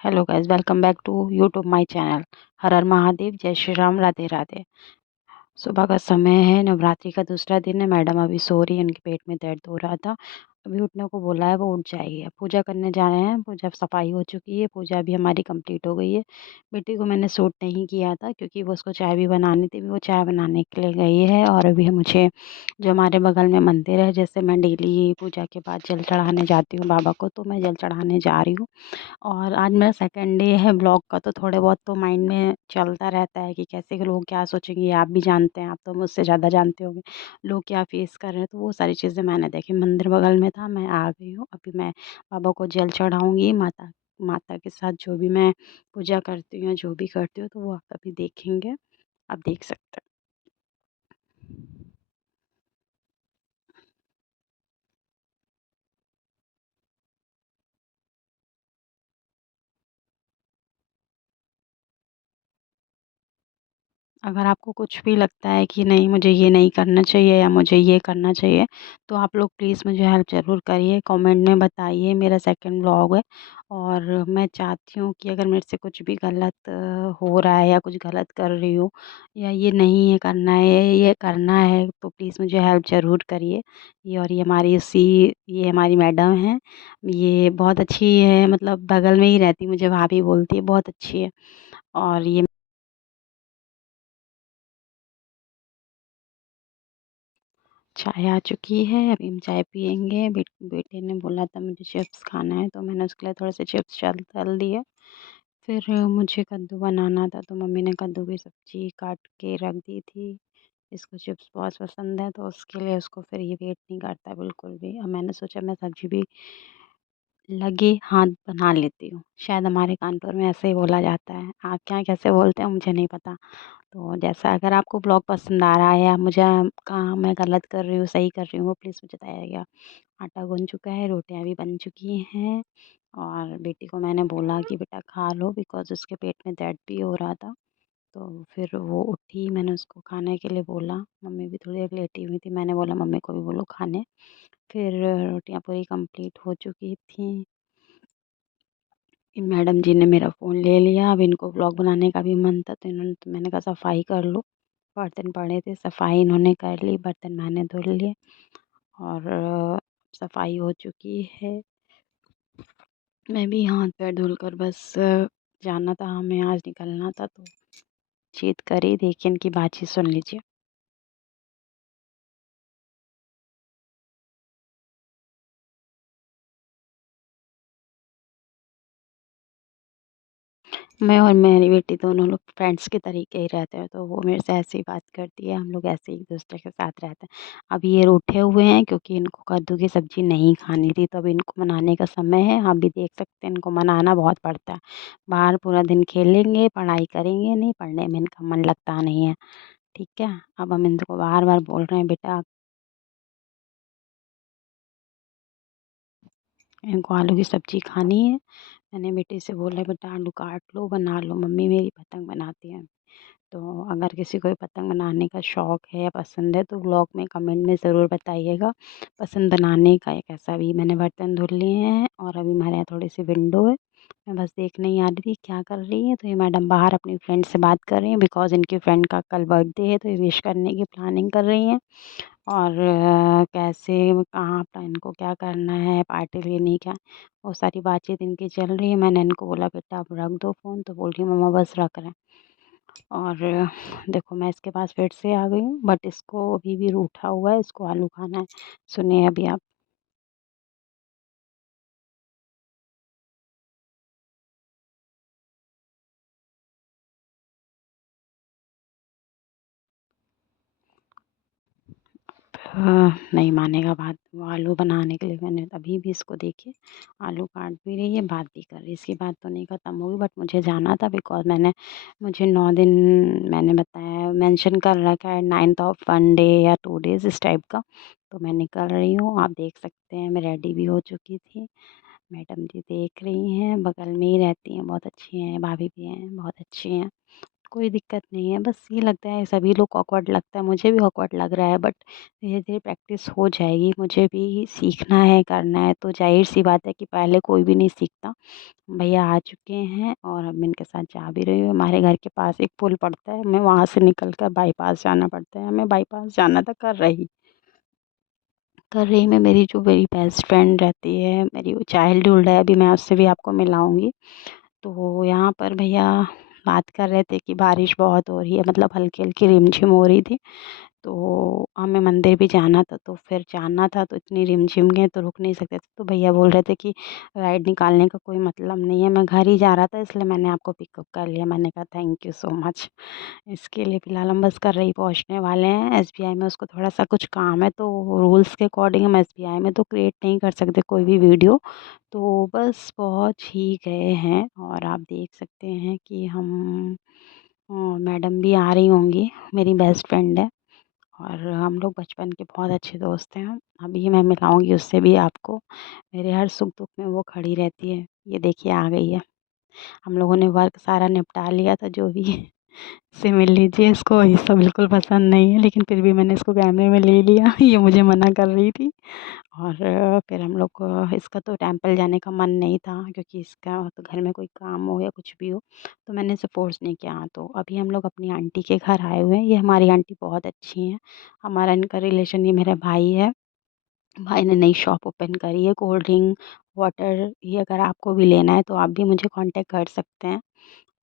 Hello guys, welcome back to YouTube my channel. हर हर महादेव, जय श्री राम, राधे राधे। सुबह का समय है, नवरात्रि का दूसरा दिन है। मैडम अभी सो रही है, उनके पेट में दर्द हो रहा था। अभी उठने को बोला है, वो उठ जाएगी। अब पूजा करने जा रहे हैं। पूजा सफाई हो चुकी है, पूजा भी हमारी कंप्लीट हो गई है। बेटी को मैंने सूट नहीं किया था क्योंकि वो उसको चाय भी बनानी थी। वो चाय बनाने के लिए गई है और अभी मुझे जो हमारे बगल में मंदिर है, जैसे मैं डेली पूजा के बाद जल चढ़ाने जाती हूँ बाबा को, तो मैं जल चढ़ाने जा रही हूँ। और आज मेरा सेकंड डे है ब्लॉग का, तो थोड़े बहुत तो माइंड में चलता रहता है कि कैसे के लोग क्या सोचेंगे। आप भी जानते हैं, आप तो मुझसे ज़्यादा जानते होंगे लोग क्या फेस कर रहे हैं। तो वो सारी चीज़ें मैंने देखी। मंदिर बगल में था, मैं आ गई हूँ। अभी मैं बाबा को जल चढ़ाऊँगी। माता माता के साथ जो भी मैं पूजा करती हूँ, जो भी करती हूँ, तो वो आप अभी देखेंगे। आप देख सकते हैं। अगर आपको कुछ भी लगता है कि नहीं, मुझे ये नहीं करना चाहिए या मुझे ये करना चाहिए, तो आप लोग प्लीज़ मुझे हेल्प ज़रूर करिए, कमेंट में बताइए। मेरा सेकंड व्लॉग है और मैं चाहती हूँ कि अगर मेरे से कुछ भी गलत हो रहा है या कुछ गलत कर रही हूँ या ये नहीं है करना है, ये करना है, तो प्लीज़ मुझे हेल्प ज़रूर करिए। ये हमारी मैडम हैं। ये बहुत अच्छी है, मतलब बगल में ही रहती, मुझे भाभी बोलती है, बहुत अच्छी है। और ये चाय आ चुकी है, अभी हम चाय पियेंगे। बेटे ने बोला था मुझे चिप्स खाना है, तो मैंने उसके लिए थोड़े से चिप्स तल तल दिए। फिर मुझे कद्दू बनाना था, तो मम्मी ने कद्दू की सब्ज़ी काट के रख दी थी। इसको चिप्स बहुत पसंद है, तो उसके लिए उसको फिर ये वेट नहीं करता बिल्कुल भी। अब मैंने सोचा मैं सब्ज़ी भी लगे हाथ बना लेती हूँ। शायद हमारे कानपुर में ऐसे ही बोला जाता है, आपके यहाँ कैसे बोलते हैं मुझे नहीं पता। तो जैसा अगर आपको ब्लॉग पसंद आ रहा है या मुझे कहाँ मैं गलत कर रही हूँ, सही कर रही हूँ, वो प्लीज़ मुझे बताइएगा। आटा गूँध चुका है, रोटियाँ भी बन चुकी हैं और बेटी को मैंने बोला कि बेटा खा लो, बिकॉज़ उसके पेट में दर्द भी हो रहा था। तो फिर वो उठी, मैंने उसको खाने के लिए बोला। मम्मी भी थोड़ी देर लेटी हुई थी, मैंने बोला मम्मी को भी बोलो खाने। फिर रोटियाँ पूरी कंप्लीट हो चुकी थीं। इन मैडम जी ने मेरा फ़ोन ले लिया। अब इनको व्लॉग बनाने का भी मन था, तो मैंने कहा सफाई कर लो। बर्तन पड़े थे, सफाई इन्होंने कर ली, बर्तन मैंने धुल लिए और सफाई हो चुकी है। मैं भी हाथ पैर धुलकर बस जाना था, हमें आज निकलना था, तो जीत करी। देखिए इनकी बातचीत सुन लीजिए। मैं और मेरी बेटी दोनों लोग फ्रेंड्स के तरीके ही रहते हैं, तो वो मेरे से ऐसे ही बात करती है, हम लोग ऐसे ही एक-दूसरे के साथ रहते हैं। अभी ये रूठे हुए हैं क्योंकि इनको कद्दू की सब्ज़ी नहीं खानी थी, तो अभी इनको मनाने का समय है। आप भी देख सकते हैं, इनको मनाना बहुत पड़ता है। बाहर पूरा दिन खेलेंगे, पढ़ाई करेंगे नहीं, पढ़ने में इनका मन लगता नहीं है, ठीक है? अब हम इनको बार-बार बोल रहे हैं, बेटा इनको आलू की सब्ज़ी खानी है। मैंने बेटे से बोला बेटा आलू काट लो, बना लो, मम्मी मेरी पतंग बनाती है। तो अगर किसी को भी पतंग बनाने का शौक़ है या पसंद है, तो व्लॉग में कमेंट में ज़रूर बताइएगा। पसंद बनाने का एक ऐसा भी मैंने बर्तन धुल लिए हैं और अभी हमारे यहाँ थोड़ी-सी विंडो है। मैं बस देखने ही आ रही थी क्या कर रही हैं, तो ये मैडम बाहर अपनी फ्रेंड से बात कर रही हैं, बिकॉज़ इनकी फ्रेंड का कल बर्थडे है, तो ये विश करने की प्लानिंग कर रही हैं। और कैसे कहाँ पर इनको क्या करना है, पार्टी लेनी क्या, वो सारी बातचीत इनकी चल रही है। मैंने इनको बोला बेटा अब रख दो फ़ोन, तो बोल रही है मम्मा बस रख रहे हैं। और देखो मैं इसके पास फिर से आ गई हूँ, बट इसको अभी भी रूठा हुआ है, इसको आलू खाना है। सुनिए अभी आप। नहीं मानेगा बात। वो आलू बनाने के लिए मैंने अभी भी इसको देखिए आलू काट भी रही है, बात भी कर रही है। इसकी बात तो नहीं ख़त्म होगी, बट मुझे जाना था बिकॉज़ मुझे 9 दिन मैंने बताया मेंशन कर रखा है, 9th ऑफ 1 डे या 2 डेज़ इस टाइप का। तो मैं निकल रही हूँ, आप देख सकते हैं मैं रेडी भी हो चुकी थी। मैडम जी देख रही हैं, बगल में ही रहती हैं, बहुत अच्छी हैं, भाभी भी हैं, बहुत अच्छी हैं। कोई दिक्कत नहीं है, बस ये लगता है सभी लोग ऑकवर्ड लगता है, मुझे भी ऑकवर्ड लग रहा है, बट धीरे-धीरे प्रैक्टिस हो जाएगी, मुझे भी सीखना है, करना है, तो ज़ाहिर-सी बात है कि पहले कोई भी नहीं सीखता। भैया आ चुके हैं और अब मैं इनके साथ जा भी रही हूँ। हमारे घर के पास एक पुल पड़ता है, हमें वहाँ से निकल कर बाईपास जाना पड़ता है, हमें बाईपास जाना था कर रही में मेरी बेस्ट फ्रेंड रहती है, मेरी वो चाइल्डहुड है, अभी मैं उससे भी आपको मिलाऊँगी। तो यहाँ पर भैया बात कर रहे थे कि बारिश बहुत हो रही है, मतलब हल्की-हल्की रिमझिम हो रही थी। तो हमें मंदिर भी जाना था, तो फिर जाना था, तो इतनी रिमझिम में तो रुक नहीं सकते थे। तो भैया बोल रहे थे कि राइड निकालने का कोई मतलब नहीं है, मैं घर ही जा रहा था इसलिए मैंने आपको पिकअप कर लिया। मैंने कहा थैंक यू सो मच। इसके लिए फ़िलहाल हम बस कर्रई पहुँचने वाले हैं। एसबीआई में उसको थोड़ा-सा कुछ काम है, तो रूल्स के अकॉर्डिंग हम एसबीआई में तो क्रिएट नहीं कर सकते कोई भी वीडियो। तो बस पहुँच ही गए हैं और आप देख सकते हैं कि मैडम भी आ रही होंगी, मेरी बेस्ट फ्रेंड है। और हम लोग बचपन के बहुत अच्छे दोस्त हैं। अभी मैं मिलाऊँगी उससे भी आपको। मेरे हर सुख-दुख में वो खड़ी रहती है। ये देखिए आ गई है। हम लोगों ने वर्क सारा निपटा लिया था जो भी इससे मिल लीजिए, इसको ये सब बिल्कुल पसंद नहीं है, लेकिन फिर भी मैंने इसको कैमरे में ले लिया। ये मुझे मना कर रही थी और फिर हम लोग को इसका तो टेंपल जाने का मन नहीं था क्योंकि इसका तो घर में कोई काम हो या कुछ भी हो, तो मैंने इसे फ़ोर्स नहीं किया। तो अभी हम लोग अपनी आंटी के घर आए हुए हैं। ये हमारी आंटी बहुत अच्छी हैं। हमारा इनका रिलेशन, ये मेरा भाई है। भाई ने नई शॉप ओपन करी है कोल्ड ड्रिंक, वाटर, ये अगर आपको भी लेना है तो आप भी मुझे कॉन्टैक्ट कर सकते हैं।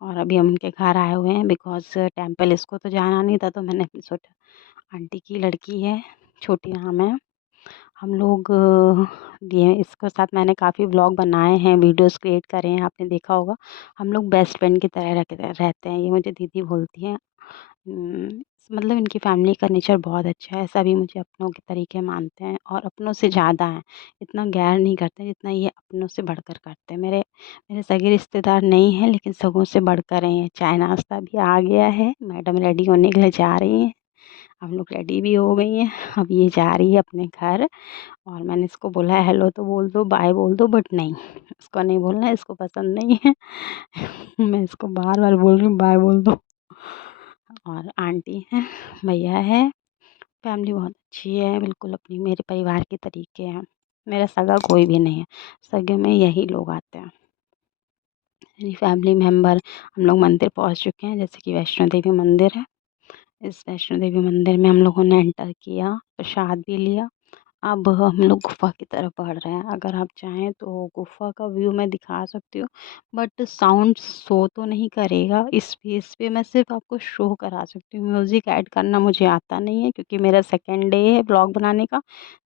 और अभी हम उनके घर आए हुए हैं बिकॉज़ टेंपल इसको तो जाना नहीं था, तो मैंने अपनी आंटी की लड़की है, छोटी नाम है। हम लोग ये इसके साथ मैंने काफ़ी व्लॉग बनाए हैं, वीडियोज़ क्रिएट करे हैं, आपने देखा होगा। हम लोग बेस्ट फ्रेंड की तरह रहते हैं, ये मुझे दीदी बोलती हैं। मतलब इनकी फ़ैमिली का नेचर बहुत अच्छा है, सभी मुझे अपनों के तरीके मानते हैं और अपनों से ज़्यादा हैं। इतना गैर नहीं करते जितना ये अपनों से बढ़कर करते हैं। मेरे मेरे सगे रिश्तेदार नहीं हैं लेकिन सगों से बढ़कर हैं। चाय नाश्ता भी आ गया है, मैडम रेडी होने के लिए जा रही हैं। हम लोग रेडी भी हो गई हैं, अब ये जा रही है अपने घर और मैंने इसको बोला है हेलो तो बोल दो, बाय बोल दो, बट नहीं, इसको नहीं बोलना है, इसको पसंद नहीं है। मैं इसको बार-बार बोल रही हूँ बाय बोल दो। और आंटी हैं, भैया है, फैमिली बहुत अच्छी है, बिल्कुल अपनी मेरे परिवार के तरीके हैं। मेरा सगा कोई भी नहीं है, सगे में यही लोग आते हैं। मेरी फैमिली मेंबर, हम लोग मंदिर पहुँच चुके हैं, जैसे कि वैष्णो देवी मंदिर है। इस वैष्णो देवी मंदिर में हम लोगों ने एंटर किया, प्रसाद भी लिया। अब हम लोग गुफ़ा की तरफ बढ़ रहे हैं। अगर आप चाहें तो गुफ़ा का व्यू मैं दिखा सकती हूँ, बट साउंड शो तो नहीं करेगा। इस फेस पे मैं सिर्फ़ आपको शो करा सकती हूँ। म्यूज़िक ऐड करना मुझे आता नहीं है क्योंकि मेरा सेकंड डे है व्लॉग बनाने का।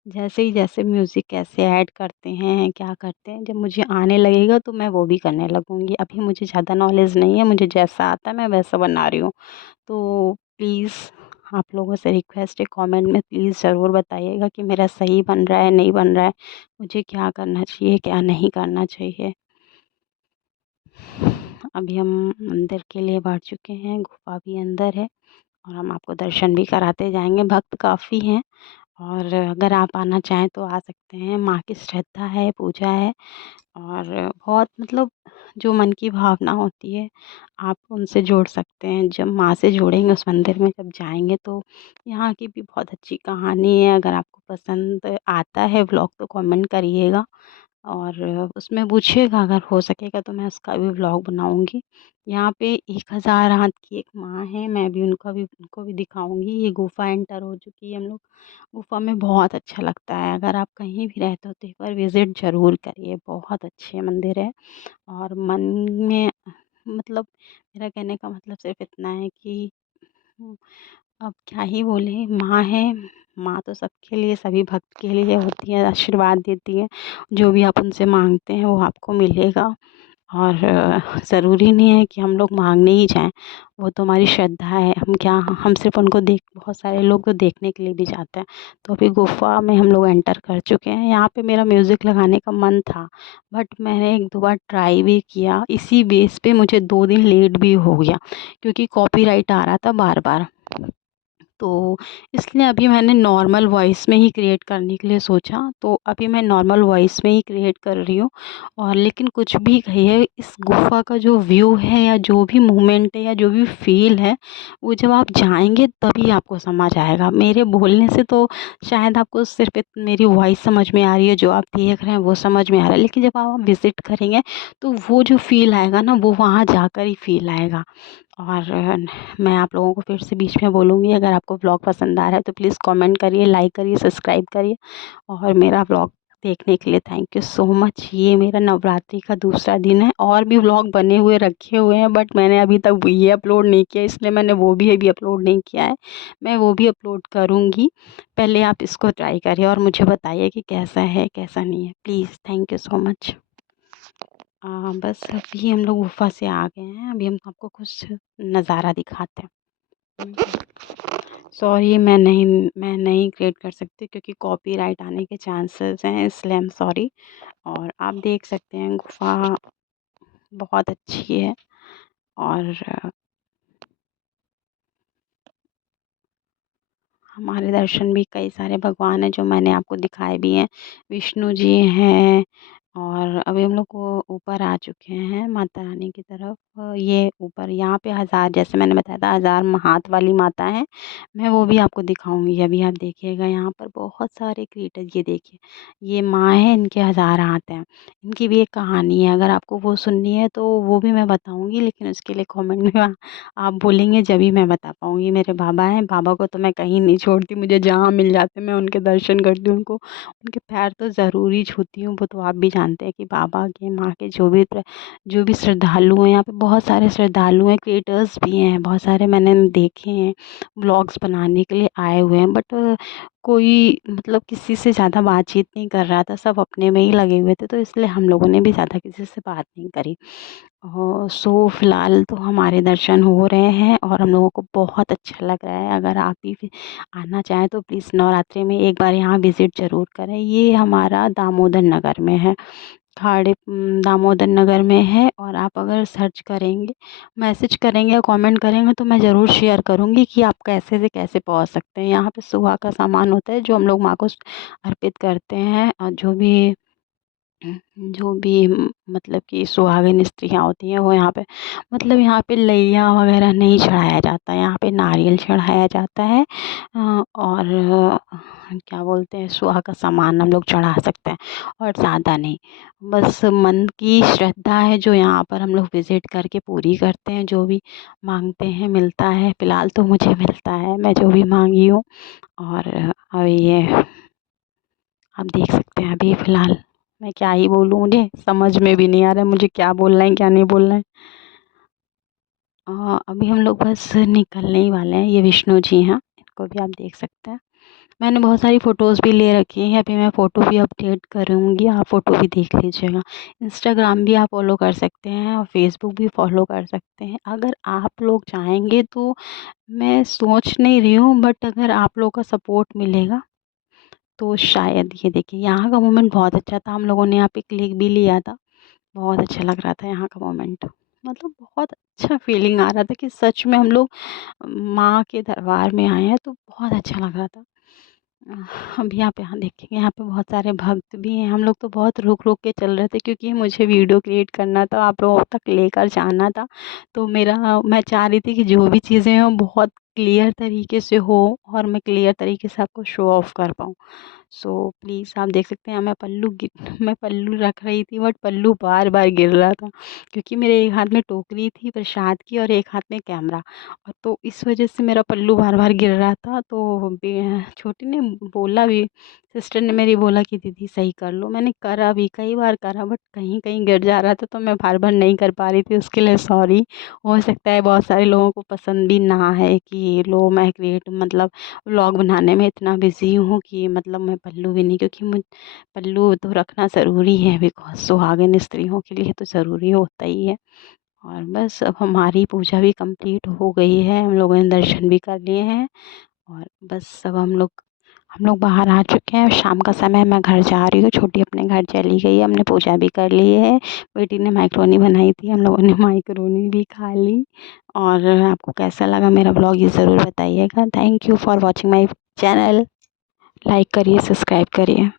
जैसे म्यूज़िक कैसे ऐड करते हैं, क्या करते हैं, जब मुझे आने लगेगा तो मैं वो भी करने लगूँगी। अभी मुझे ज़्यादा नॉलेज नहीं है, मुझे जैसा आता है मैं वैसा बना रही हूँ। तो प्लीज़ आप लोगों से रिक्वेस्ट है, कमेंट में प्लीज़ ज़रूर बताइएगा कि मेरा सही बन रहा है, नहीं बन रहा है, मुझे क्या करना चाहिए, क्या नहीं करना चाहिए। अभी हम मंदिर के लिए बढ़ चुके हैं, गुफ़ा भी अंदर है और हम आपको दर्शन भी कराते जाएँगे। भक्त काफ़ी हैं और अगर आप आना चाहें तो आ सकते हैं। माँ की श्रद्धा है, पूजा है और बहुत मतलब जो मन की भावना होती है, आप उनसे जोड़ सकते हैं। जब माँ से जुड़ेंगे उस मंदिर में जब जाएँगे तो यहाँ की भी बहुत अच्छी कहानी है। अगर आपको पसंद आता है व्लॉग तो कमेंट करिएगा और उसमें पूछिएगा, अगर हो सकेगा तो मैं उसका भी व्लॉग बनाऊँगी। यहाँ पे 1000 हाथ की एक माँ है, मैं भी उनको भी दिखाऊँगी। ये गुफ़ा एंटर हो चुकी है हम लोग। गुफ़ा में बहुत अच्छा लगता है, अगर आप कहीं भी रहते हो तो एक बार विज़िट ज़रूर करिए, बहुत अच्छे मंदिर है। और मन में मतलब मेरा कहने का मतलब सिर्फ़ इतना है कि उम, अब क्या ही बोलें, माँ है, माँ तो सबके लिए, सभी भक्त के लिए होती है, आशीर्वाद देती है। जो भी आप उनसे माँगते हैं वो आपको मिलेगा और ज़रूरी नहीं है कि हम लोग माँगने ही जाएँ, वो तो हमारी श्रद्धा है। हम सिर्फ़ उनको देख बहुत सारे लोग तो देखने के लिए भी जाते हैं। तो अभी गुफ़ा में हम लोग एंटर कर चुके हैं। यहाँ पे मेरा म्यूज़िक लगाने का मन था, बट मैंने 1-2 बार ट्राई भी किया। इसी बेस पे मुझे 2 दिन लेट भी हो गया क्योंकि कॉपीराइट आ रहा था बार-बार। तो इसलिए अभी मैंने नॉर्मल वॉइस में ही क्रिएट करने के लिए सोचा, तो अभी मैं नॉर्मल वॉइस में ही क्रिएट कर रही हूँ। और लेकिन कुछ भी कहिए, इस गुफ़ा का जो व्यू है या जो भी मोमेंट है या जो भी फ़ील है, वो जब आप जाएँगे तभी आपको समझ आएगा। मेरे बोलने से तो शायद आपको सिर्फ़ मेरी वॉइस समझ में आ रही है, जो आप देख रहे हैं वो समझ में आ रहा है, लेकिन जब आप विज़िट करेंगे तो वो जो फ़ील आएगा ना, वो वहाँ जाकर ही फ़ील आएगा। और मैं आप लोगों को फिर से बीच में बोलूँगी, अगर आपको व्लॉग पसंद आ रहा है तो प्लीज़ कमेंट करिए, लाइक करिए, सब्सक्राइब करिए। और मेरा व्लॉग देखने के लिए थैंक यू सो मच। ये मेरा नवरात्रि का दूसरा दिन है, और भी व्लॉग बने हुए रखे हुए हैं, बट मैंने अभी तक ये अपलोड नहीं किया, इसलिए मैंने वो भी अभी अपलोड नहीं किया है। मैं वो भी अपलोड करूँगी। पहले आप इसको ट्राई करिए और मुझे बताइए कि कैसा है, कैसा नहीं है। Please, thank you so much. बस अभी हम लोग गुफ़ा से आ गए हैं, अभी हम आपको कुछ नज़ारा दिखाते हैं। सॉरी, मैं नहीं क्रिएट कर सकती क्योंकि कॉपीराइट आने के चांसेस हैं, इसलिए आई एम सॉरी। और आप देख सकते हैं गुफ़ा बहुत अच्छी है। और हमारे दर्शन भी कई सारे भगवान हैं जो मैंने आपको दिखाए भी हैं। विष्णु जी हैं। और अभी हम लोग को ऊपर आ चुके हैं माता रानी की तरफ। ये ऊपर यहाँ पे हज़ार, जैसे मैंने बताया था, हज़ार हाथ वाली माता हैं। मैं वो भी आपको दिखाऊंगी। अभी आप देखिएगा यहाँ पर बहुत सारे क्रिएटर, ये देखिए, ये माँ है, इनके हज़ार हाथ हैं। इनकी भी एक कहानी है, अगर आपको वो सुननी है तो वो भी मैं बताऊंगी, लेकिन उसके लिए कमेंट में आप बोलेंगे जब ही मैं बता पाऊँगी। मेरे बाबा हैं, बाबा को तो मैं कहीं नहीं छोड़ती, मुझे जहाँ मिल जाते मैं उनके दर्शन करती हूँ, उनको उनके पैर तो ज़रूर ही छूती हूँ। वो तो आप भी जानते हैं कि बाबा के, माँ के, जो भी श्रद्धालु हैं, यहाँ पे बहुत सारे श्रद्धालु हैं, क्रिएटर्स भी हैं, बहुत सारे मैंने देखे हैं व्लॉग्स बनाने के लिए आए हुए हैं। बट कोई मतलब किसी से ज़्यादा बातचीत नहीं कर रहा था, सब अपने में ही लगे हुए थे, तो इसलिए हम लोगों ने भी ज़्यादा किसी से बात नहीं करी। सो फ़िलहाल तो हमारे दर्शन हो रहे हैं और हम लोगों को बहुत अच्छा लग रहा है। अगर आप भी आना चाहें तो प्लीज़ नवरात्रि में एक बार यहाँ विज़िट ज़रूर करें। ये हमारा दामोदर नगर में है, दामोदर नगर में है। और आप अगर सर्च करेंगे, मैसेज करेंगे या कमेंट करेंगे तो मैं ज़रूर शेयर करूँगी कि आप कैसे से कैसे पहुँच सकते हैं। यहाँ पे सुहा का सामान होता है जो हम लोग माँ को अर्पित करते हैं। और जो भी मतलब कि सुहागिन स्त्रियाँ होती हैं वो यहाँ पे, मतलब यहाँ पे लैया वगैरह नहीं चढ़ाया जाता है, यहाँ पे नारियल चढ़ाया जाता है। और क्या बोलते हैं, सुहा का सामान हम लोग चढ़ा सकते हैं, और ज़्यादा नहीं। बस मन की श्रद्धा है जो यहाँ पर हम लोग विज़िट करके पूरी करते हैं, जो भी मांगते हैं मिलता है। फ़िलहाल तो मुझे मिलता है, मैं जो भी मांगी हूँ। और अभी ये आप देख सकते हैं, अभी फ़िलहाल मैं क्या ही बोलूँ, मुझे समझ में भी नहीं आ रहा है मुझे क्या बोलना है, क्या नहीं बोलना है। अभी हम लोग बस निकलने ही वाले हैं। ये विष्णु जी हैं, इनको भी आप देख सकते हैं। मैंने बहुत सारी फ़ोटोज़ भी ले रखी हैं, अभी मैं फ़ोटो भी अपडेट करूँगी, आप फ़ोटो भी देख लीजिएगा। इंस्टाग्राम भी आप फ़ॉलो कर सकते हैं और फ़ेसबुक भी फ़ॉलो कर सकते हैं। अगर आप लोग चाहेंगे तो मैं सोच नहीं रही हूँ, बट अगर आप लोगों का सपोर्ट मिलेगा तो शायद, ये देखिए यहाँ का मोमेंट बहुत अच्छा था, हम लोगों ने यहाँ पे क्लिक भी लिया था। बहुत अच्छा लग रहा था यहाँ का मोमेंट, मतलब बहुत अच्छा फीलिंग आ रहा था कि सच में हम लोग माँ के दरबार में आए हैं, तो बहुत अच्छा लग रहा था। अभी आप यहाँ देखेंगे, यहाँ पे बहुत सारे भक्त भी हैं। हम लोग तो बहुत रुक रुक के चल रहे थे क्योंकि मुझे वीडियो क्रिएट करना था, आप लोगों तक लेकर जाना था। तो मैं चाह रही थी कि जो भी चीज़ें हों बहुत क्लियर तरीके से हो, और मैं क्लियर तरीके से आपको शो ऑफ कर पाऊँ। सो प्लीज़ आप देख सकते हैं, मैं पल्लू रख रही थी, बट पल्लू बार बार गिर रहा था क्योंकि मेरे एक हाथ में टोकरी थी प्रसाद की और एक हाथ में कैमरा। और तो इस वजह से मेरा पल्लू बार बार गिर रहा था। तो छोटी ने बोला भी, सिस्टर ने मेरी बोला कि दीदी सही कर लो। मैंने करा भी, कई बार करा, बट कहीं कहीं गिर जा रहा था, तो मैं बार बार नहीं कर पा रही थी, उसके लिए सॉरी। हो सकता है बहुत सारे लोगों को पसंद भी ना आए कि लो मैं क्रिएट मतलब व्लॉग बनाने में इतना बिज़ी हूँ कि मतलब मैं पल्लू भी नहीं, क्योंकि पल्लू तो रखना ज़रूरी है, बिकॉज़ सुहागिन स्त्रियों के लिए तो ज़रूरी होता ही है। और बस अब हमारी पूजा भी कंप्लीट हो गई है, हम लोगों ने दर्शन भी कर लिए हैं। और बस अब हम लोग हम लोग बाहर आ चुके हैं, शाम का समय, मैं घर जा रही हूँ, छोटी अपने घर चली गई है, हमने पूजा भी कर ली है। बेटी ने मैक्रोनी बनाई थी, हम लोगों ने मैक्रोनी भी खा ली। और आपको कैसा लगा मेरा व्लॉग ये ज़रूर बताइएगा। Thank you for watching my channel. Like करिए, सब्सक्राइब करिए।